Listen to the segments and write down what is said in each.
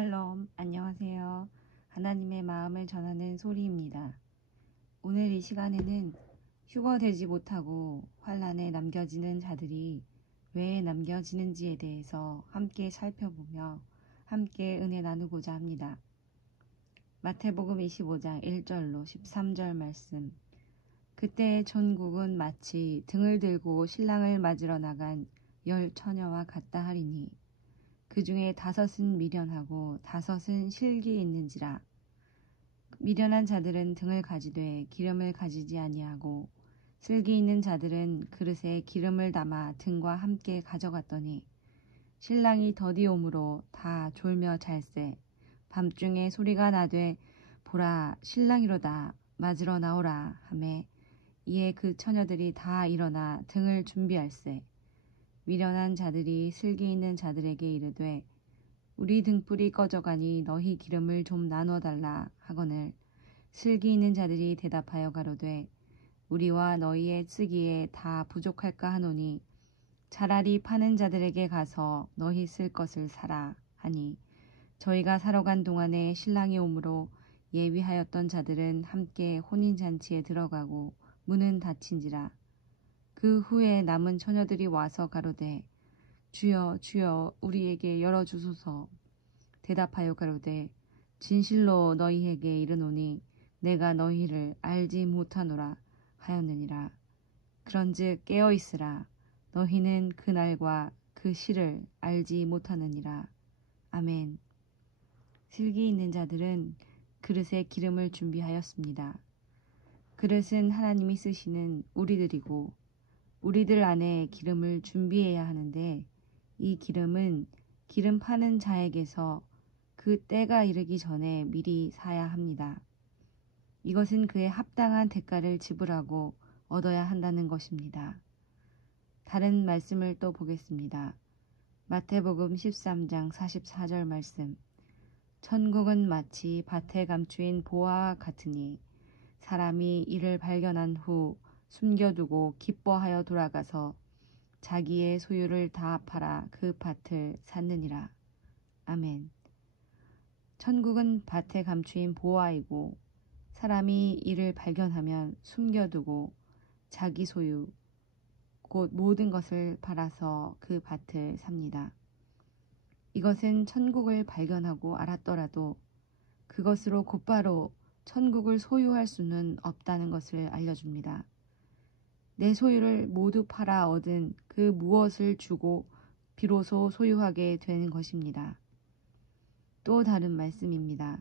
샬롬, 안녕하세요. 하나님의 마음을 전하는 소리입니다. 오늘 이 시간에는 휴거되지 못하고 환란에 남겨지는 자들이 왜 남겨지는지에 대해서 함께 살펴보며 함께 은혜 나누고자 합니다. 마태복음 25장 1절로 13절 말씀. 그때 천국은 마치 등을 들고 신랑을 맞으러 나간 10 처녀와 같다 하리니 그 중에 5은 미련하고 5은 실기 있는지라. 미련한 자들은 등을 가지되 기름을 가지지 아니하고 슬기 있는 자들은 그릇에 기름을 담아 등과 함께 가져갔더니 신랑이 더디 오므로 다 졸며 잘세. 밤중에 소리가 나되 보라 신랑이로다 맞으러 나오라 하매 이에 그 처녀들이 다 일어나 등을 준비할세. 미련한 자들이 슬기 있는 자들에게 이르되 우리 등불이 꺼져가니 너희 기름을 좀 나눠달라 하거늘 슬기 있는 자들이 대답하여 가로되 우리와 너희의 쓰기에 다 부족할까 하노니 차라리 파는 자들에게 가서 너희 쓸 것을 사라 하니 저희가 사러 간 동안에 신랑이 오므로 예비하였던 자들은 함께 혼인잔치에 들어가고 문은 닫힌지라. 그 후에 남은 처녀들이 와서 가로되 주여 주여 우리에게 열어주소서. 대답하여 가로되 진실로 너희에게 이르노니 내가 너희를 알지 못하노라 하였느니라. 그런즉 깨어있으라. 너희는 그 날과 그 시를 알지 못하느니라. 아멘. 슬기 있는 자들은 그릇에 기름을 준비하였습니다. 그릇은 하나님이 쓰시는 우리들이고 우리들 안에 기름을 준비해야 하는데 이 기름은 기름 파는 자에게서 그 때가 이르기 전에 미리 사야 합니다. 이것은 그에 합당한 대가를 지불하고 얻어야 한다는 것입니다. 다른 말씀을 또 보겠습니다. 마태복음 13장 44절 말씀. 천국은 마치 밭에 감추인 보화와 같으니 사람이 이를 발견한 후 숨겨두고 기뻐하여 돌아가서 자기의 소유를 다 팔아 그 밭을 샀느니라. 아멘. 천국은 밭에 감추인 보화이고 사람이 이를 발견하면 숨겨두고 자기 소유 곧 모든 것을 팔아서 그 밭을 삽니다. 이것은 천국을 발견하고 알았더라도 그것으로 곧바로 천국을 소유할 수는 없다는 것을 알려줍니다. 내 소유를 모두 팔아 얻은 그 무엇을 주고 비로소 소유하게 되는 것입니다. 또 다른 말씀입니다.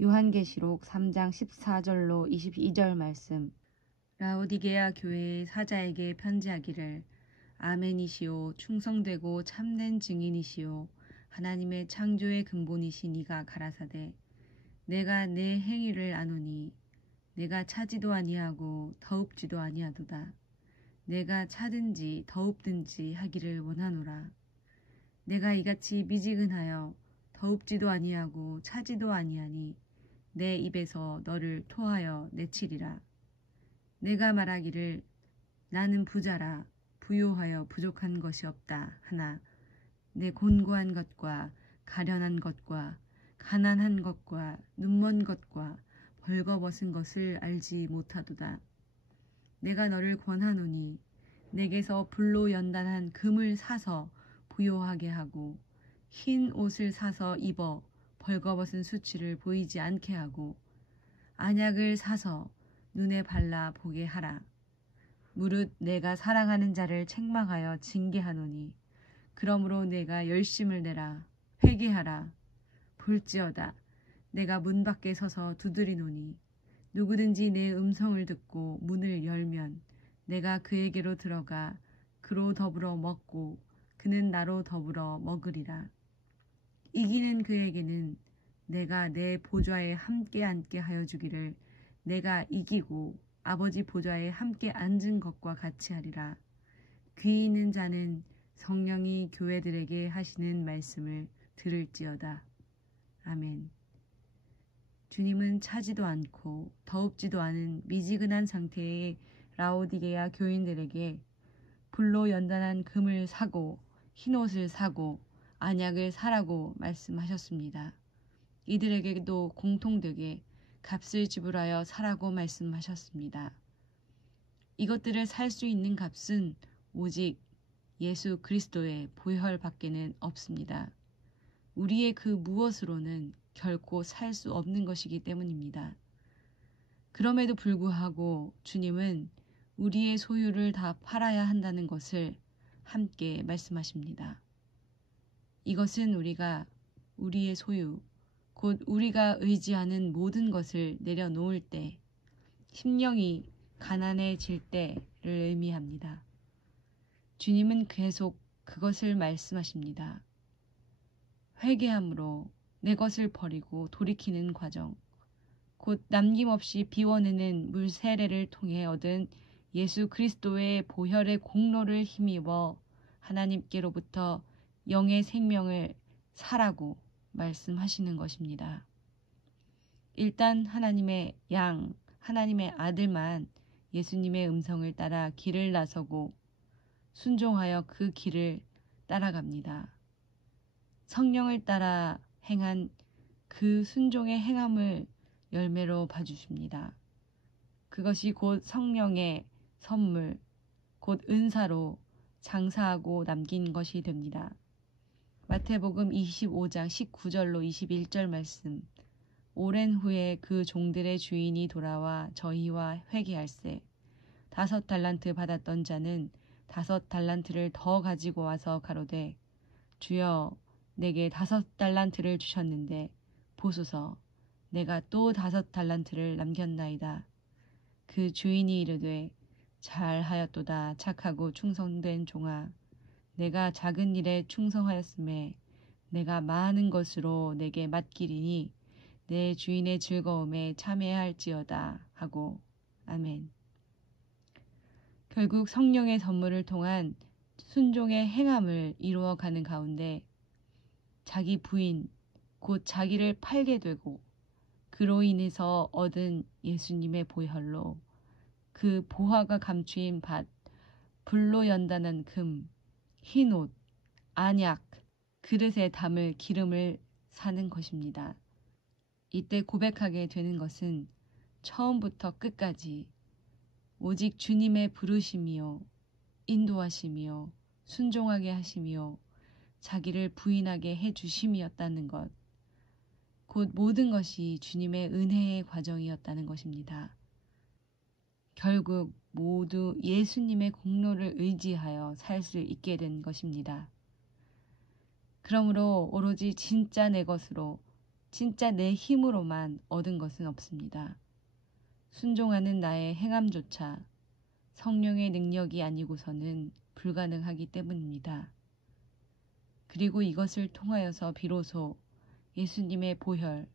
요한계시록 3장 14절로 22절 말씀. 라오디게아 교회의 사자에게 편지하기를 아멘이시오 충성되고 참된 증인이시오 하나님의 창조의 근본이신 이가 가라사대 내가 내 행위를 아노니 내가 차지도 아니하고 더웁지도 아니하도다. 내가 차든지 더웁든지 하기를 원하노라. 내가 이같이 미지근하여 더웁지도 아니하고 차지도 아니하니 내 입에서 너를 토하여 내치리라. 내가 말하기를 나는 부자라 부요하여 부족한 것이 없다 하나 내 곤고한 것과 가련한 것과 가난한 것과 눈먼 것과 벌거벗은 것을 알지 못하도다. 내가 너를 권하노니 내게서 불로 연단한 금을 사서 부요하게 하고 흰 옷을 사서 입어 벌거벗은 수치를 보이지 않게 하고 안약을 사서 눈에 발라 보게 하라. 무릇 내가 사랑하는 자를 책망하여 징계하노니 그러므로 내가 열심을 내라 회개하라. 볼지어다 내가 문 밖에 서서 두드리노니 누구든지 내 음성을 듣고 문을 열면 내가 그에게로 들어가 그로 더불어 먹고 그는 나로 더불어 먹으리라. 이기는 그에게는 내가 내 보좌에 함께 앉게 하여 주기를 내가 이기고 아버지 보좌에 함께 앉은 것과 같이 하리라. 귀 있는 자는 성령이 교회들에게 하시는 말씀을 들을지어다. 아멘. 주님은 차지도 않고 더웁지도 않은 미지근한 상태의 라오디게아 교인들에게 불로 연단한 금을 사고 흰옷을 사고 안약을 사라고 말씀하셨습니다. 이들에게도 공통되게 값을 지불하여 사라고 말씀하셨습니다. 이것들을 살 수 있는 값은 오직 예수 그리스도의 보혈밖에는 없습니다. 우리의 그 무엇으로는 결코 살 수 없는 것이기 때문입니다. 그럼에도 불구하고 주님은 우리의 소유를 다 팔아야 한다는 것을 함께 말씀하십니다. 이것은 우리가 우리의 소유, 곧 우리가 의지하는 모든 것을 내려놓을 때, 심령이 가난해질 때를 의미합니다. 주님은 계속 그것을 말씀하십니다. 회개함으로 내 것을 버리고 돌이키는 과정, 곧 남김없이 비워내는 물 세례를 통해 얻은 예수 그리스도의 보혈의 공로를 힘입어 하나님께로부터 영의 생명을 사라고 말씀하시는 것입니다. 일단 하나님의 양, 하나님의 아들만 예수님의 음성을 따라 길을 나서고 순종하여 그 길을 따라갑니다. 성령을 따라 행한 그 순종의 행함을 열매로 봐주십니다. 그것이 곧 성령의 선물, 곧 은사로 장사하고 남긴 것이 됩니다. 마태복음 25장 19절로 21절 말씀. 오랜 후에 그 종들의 주인이 돌아와 저희와 회개할세. 5달란트 받았던 자는 5달란트를 더 가지고 와서 가로되 주여 내게 5달란트를 주셨는데 보소서 내가 또 5달란트를 남겼나이다. 그 주인이 이르되 잘하였도다 착하고 충성된 종아 내가 작은 일에 충성하였음에 내가 많은 것으로 내게 맡기리니 내 주인의 즐거움에 참여할지어다 하고 아멘. 결국 성령의 선물을 통한 순종의 행함을 이루어가는 가운데 자기 부인 곧 자기를 팔게 되고 그로 인해서 얻은 예수님의 보혈로 그 보화가 감추인 밭, 불로 연단한 금, 흰옷, 안약, 그릇에 담을 기름을 사는 것입니다. 이때 고백하게 되는 것은 처음부터 끝까지 오직 주님의 부르심이요, 인도하심이요, 순종하게 하심이요, 자기를 부인하게 해주심이었다는 것, 곧 모든 것이 주님의 은혜의 과정이었다는 것입니다. 결국 모두 예수님의 공로를 의지하여 살 수 있게 된 것입니다. 그러므로 오로지 진짜 내 것으로, 진짜 내 힘으로만 얻은 것은 없습니다. 순종하는 나의 행함조차 성령의 능력이 아니고서는 불가능하기 때문입니다. 그리고 이것을 통하여서 비로소 예수님의 보혈,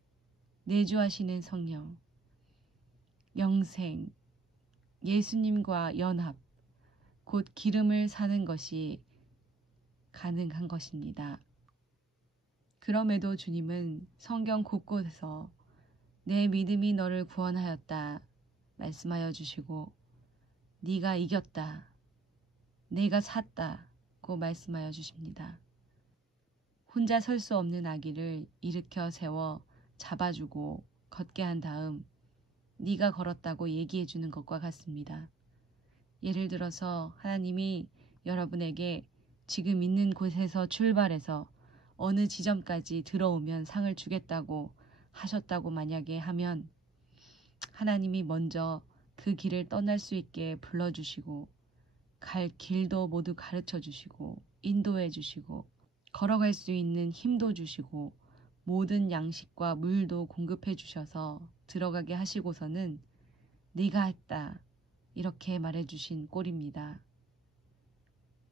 내주하시는 성령, 영생, 예수님과 연합, 곧 기름을 사는 것이 가능한 것입니다. 그럼에도 주님은 성경 곳곳에서 내 믿음이 너를 구원하였다 말씀하여 주시고 네가 이겼다, 내가 샀다고 말씀하여 주십니다. 혼자 설 수 없는 아기를 일으켜 세워 잡아주고 걷게 한 다음 네가 걸었다고 얘기해 주는 것과 같습니다. 예를 들어서 하나님이 여러분에게 지금 있는 곳에서 출발해서 어느 지점까지 들어오면 상을 주겠다고 하셨다고 만약에 하면 하나님이 먼저 그 길을 떠날 수 있게 불러주시고 갈 길도 모두 가르쳐 주시고 인도해 주시고 걸어갈 수 있는 힘도 주시고 모든 양식과 물도 공급해 주셔서 들어가게 하시고서는 네가 했다 이렇게 말해 주신 꼴입니다.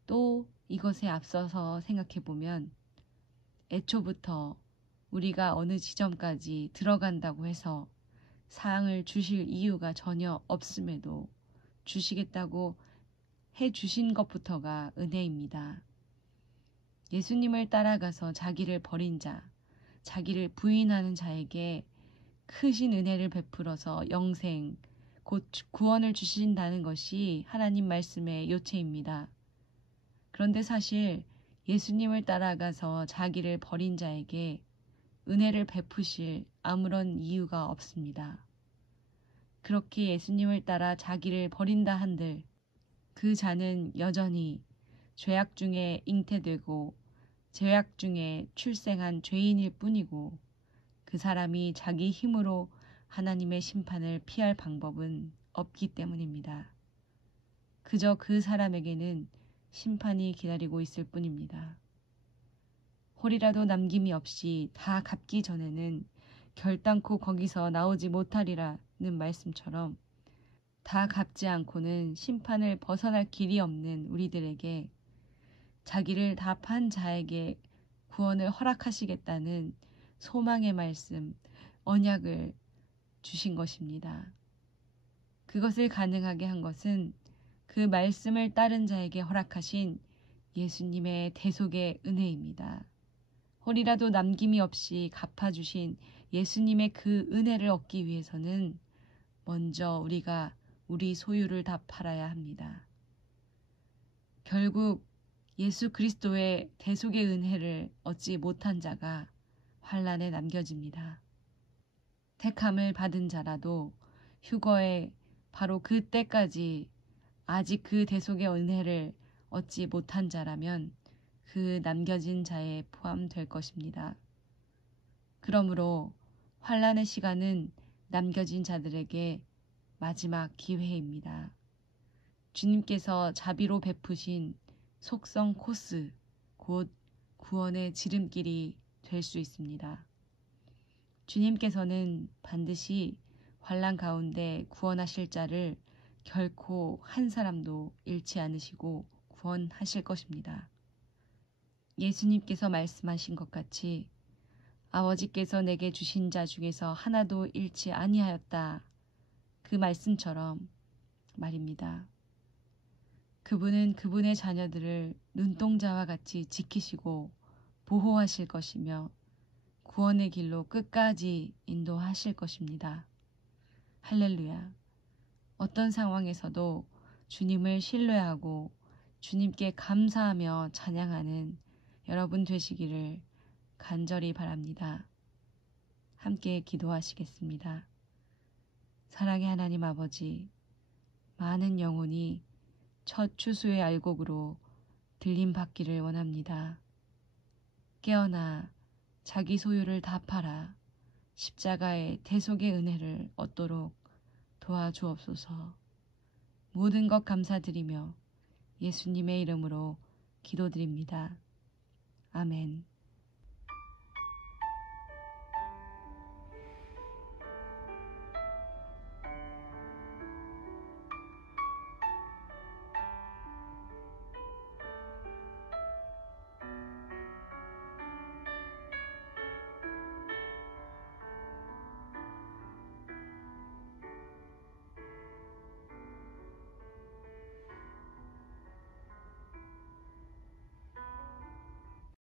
또 이것에 앞서서 생각해 보면 애초부터 우리가 어느 지점까지 들어간다고 해서 사항을 주실 이유가 전혀 없음에도 주시겠다고 해 주신 것부터가 은혜입니다. 예수님을 따라가서 자기를 버린 자, 자기를 부인하는 자에게 크신 은혜를 베풀어서 영생, 곧 구원을 주신다는 것이 하나님 말씀의 요체입니다. 그런데 사실 예수님을 따라가서 자기를 버린 자에게 은혜를 베푸실 아무런 이유가 없습니다. 그렇게 예수님을 따라 자기를 버린다 한들 그 자는 여전히 죄악 중에 잉태되고 죄악 중에 출생한 죄인일 뿐이고 그 사람이 자기 힘으로 하나님의 심판을 피할 방법은 없기 때문입니다. 그저 그 사람에게는 심판이 기다리고 있을 뿐입니다. 홀이라도 남김이 없이 다 갚기 전에는 결단코 거기서 나오지 못하리라는 말씀처럼 다 갚지 않고는 심판을 벗어날 길이 없는 우리들에게 자기를 다 판 자에게 구원을 허락하시겠다는 소망의 말씀, 언약을 주신 것입니다. 그것을 가능하게 한 것은 그 말씀을 따른 자에게 허락하신 예수님의 대속의 은혜입니다. 홀이라도 남김이 없이 갚아주신 예수님의 그 은혜를 얻기 위해서는 먼저 우리가 우리 소유를 다 팔아야 합니다. 결국 예수 그리스도의 대속의 은혜를 얻지 못한 자가 환난에 남겨집니다. 택함을 받은 자라도 휴거에 바로 그때까지 아직 그 대속의 은혜를 얻지 못한 자라면 그 남겨진 자에 포함될 것입니다. 그러므로 환난의 시간은 남겨진 자들에게 마지막 기회입니다. 주님께서 자비로 베푸신 속성 코스, 곧 구원의 지름길이 될 수 있습니다. 주님께서는 반드시 환난 가운데 구원하실 자를 결코 한 사람도 잃지 않으시고 구원하실 것입니다. 예수님께서 말씀하신 것 같이 아버지께서 내게 주신 자 중에서 하나도 잃지 아니하였다. 그 말씀처럼 말입니다. 그분은 그분의 자녀들을 눈동자와 같이 지키시고 보호하실 것이며 구원의 길로 끝까지 인도하실 것입니다. 할렐루야. 어떤 상황에서도 주님을 신뢰하고 주님께 감사하며 찬양하는 여러분 되시기를 간절히 바랍니다. 함께 기도하시겠습니다. 사랑의 하나님 아버지, 많은 영혼이 첫 추수의 알곡으로 들림받기를 원합니다. 깨어나 자기 소유를 다 팔아 십자가의 대속의 은혜를 얻도록 도와주옵소서. 모든 것 감사드리며 예수님의 이름으로 기도드립니다. 아멘.